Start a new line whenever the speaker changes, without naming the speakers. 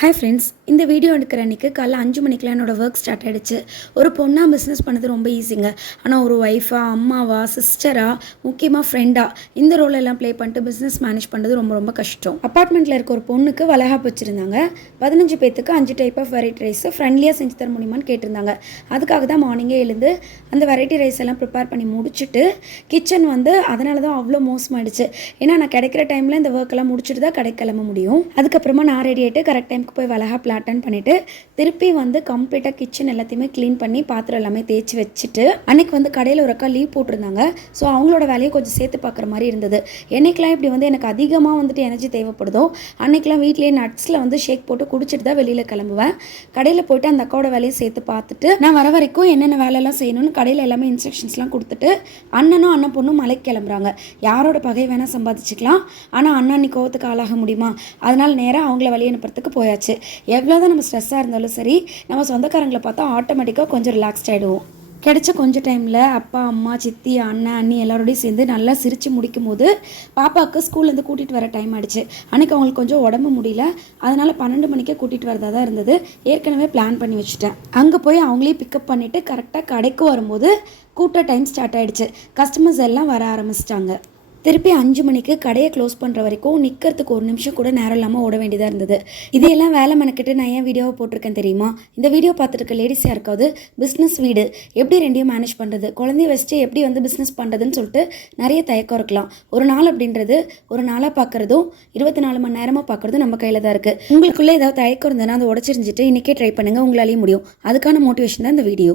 Hi friends இந்த video எடுக்கிற அன்றைக்கி காலைல அஞ்சு மணிக்கெலாம் என்னோட ஒர்க் ஸ்டார்ட் ஆகிடுச்சு ஒரு பொண்ணாக பிஸ்னஸ் பண்ணது ரொம்ப ஈஸிங்க ஆனால் ஒரு ஒய்ஃபா அம்மாவா சிஸ்டரா முக்கியமாக ஃப்ரெண்டா இந்த ரோல் எல்லாம் ப்ளே பண்ணிட்டு பிஸ்னஸ் மேனேஜ் பண்ணுறது ரொம்ப ரொம்ப கஷ்டம். அப்பார்ட்மெண்ட்டில் இருக்க ஒரு பொண்ணுக்கு வளகாப்பு வச்சுருந்தாங்க. பதினஞ்சு பேத்துக்கு அஞ்சு டைப் ஆஃப் வெரைட்டி ரைஸ் ஃப்ரெண்ட்லியாக செஞ்சு தர முடியுமான்னு கேட்டிருந்தாங்க. அதுக்காக தான் மார்னிங்கே எழுந்து அந்த வெரைட்டி ரைஸ் எல்லாம் ப்ரிப்பேர் பண்ணி முடிச்சுட்டு கிச்சன் வந்து அதனால தான் அவ்வளோ மோசமாயிடுச்சு. ஏன்னா நான் கிடைக்கிற டைமில் இந்த ஒர்க் எல்லாம் முடிச்சுட்டு தான் கடை கிளம்ப முடியும். அதுக்கப்புறமா நான் ரெடி ஆகிட்டு கரெக்ட் வீட்டுக்கு போய் அழகாக பிளாட்டன் பண்ணிவிட்டு திருப்பி வந்து கம்ப்ளீட்டாக கிச்சன் எல்லாத்தையுமே க்ளீன் பண்ணி பாத்திரம் எல்லாமே தேய்ச்சி வச்சுட்டு அன்றைக்கி வந்து கடையில் ஒரு அக்கா லீவ் போட்டிருந்தாங்க. ஸோ அவங்களோட வேலையை கொஞ்சம் சேர்த்து பார்க்குற மாதிரி இருந்தது. என்றைக்கெலாம் இப்படி வந்து எனக்கு அதிகமாக வந்துட்டு எனர்ஜி தேவைப்படுதோ அன்றைக்கெலாம் வீட்லேயே நட்ஸில் வந்து ஷேக் போட்டு குடிச்சிட்டு தான் வெளியில் கிளம்புவேன். கடையில் போயிட்டு அந்த அக்காவோட வேலையை சேர்த்து பார்த்துட்டு நான் வர வரைக்கும் என்னென்ன வேலையெல்லாம் செய்யணும்னு கடையில் எல்லாமே இன்ஸ்ட்ரக்ஷன்ஸ்லாம் கொடுத்துட்டு அண்ணனும் அண்ணன் பொண்ணும் மலைக்கு கிளம்புறாங்க. யாரோட பகை வேணால் சம்பாதிச்சுக்கலாம். ஆனால் அண்ணா அன்னி கோவத்துக்கு ஆளாக முடியுமா? அதனால் நேராக அவங்கள வழி அனுப்புறதுக்கு போயாச்சு. எவ்வளோ தான் நம்ம ஸ்ட்ரெஸ்ஸாக இருந்தாலும் சரி நம்ம சொந்தக்காரங்களை பார்த்தா ஆட்டோமேட்டிக்காக கொஞ்சம் ரிலாக்ஸ்ட் ஆகிடுவோம் கிடைச்ச கொஞ்ச டைமில் அப்பா அம்மா சித்தி அண்ணன் அண்ணி எல்லாரோடையும் சேர்ந்து நல்லா சிரித்து முடிக்கும் போது பாப்பாவுக்கு ஸ்கூல்லேருந்து கூட்டிகிட்டு வர டைம் ஆயிடுச்சு. அன்றைக்கி அவங்களுக்கு கொஞ்சம் உடம்பு முடியல. அதனால் பன்னெண்டு மணிக்கே கூட்டிகிட்டு வரதா தான் இருந்தது. ஏற்கனவே பிளான் பண்ணி வச்சுட்டேன். அங்கே போய் அவங்களே பிக்கப் பண்ணிவிட்டு கரெக்டாக கடைக்கு வரும்போது கூட்ட டைம் ஸ்டார்ட் ஆகிடுச்சு கஸ்டமர்ஸ் எல்லாம் வர ஆரம்பிச்சிட்டாங்க. திருப்பி அஞ்சு மணிக்கு கடையை க்ளோஸ் பண்ணுற வரைக்கும் நிற்கிறதுக்கு ஒரு நிமிஷம் கூட நேரம் இல்லாமல் ஓட வேண்டியதாக இருந்தது. இதையெல்லாம் வேலை மெனக்கிட்டு நான் ஏன் வீடியோவை போட்டிருக்கேன் தெரியுமா? இந்த வீடியோ பார்த்துருக்க லேடிஸ் யாருக்காவது பிஸ்னஸ் வீடு. எப்படி ரெண்டையும் மேனேஜ் பண்ணுறது குழந்தைய வச்சுட்டு எப்படி வந்து பிஸ்னஸ் பண்ணுறதுன்னு சொல்லிட்டு நிறைய தயக்கம் இருக்கலாம். ஒரு நாள் அப்படின்றது ஒரு நாளாக பார்க்குறதும் இருபத்தி நாலு மணி நேரமாக பார்க்குறதும் நம்ம கையில் தான் இருக்குது உங்களுக்குள்ளே ஏதாவது தயக்கம் இருந்ததுன்னா அதை உடச்சிருந்துட்டு இன்றைக்கே ட்ரை பண்ணுங்கள் உங்களாலேயும் முடியும். அதுக்கான மோட்டிவேஷன் தான் இந்த வீடியோ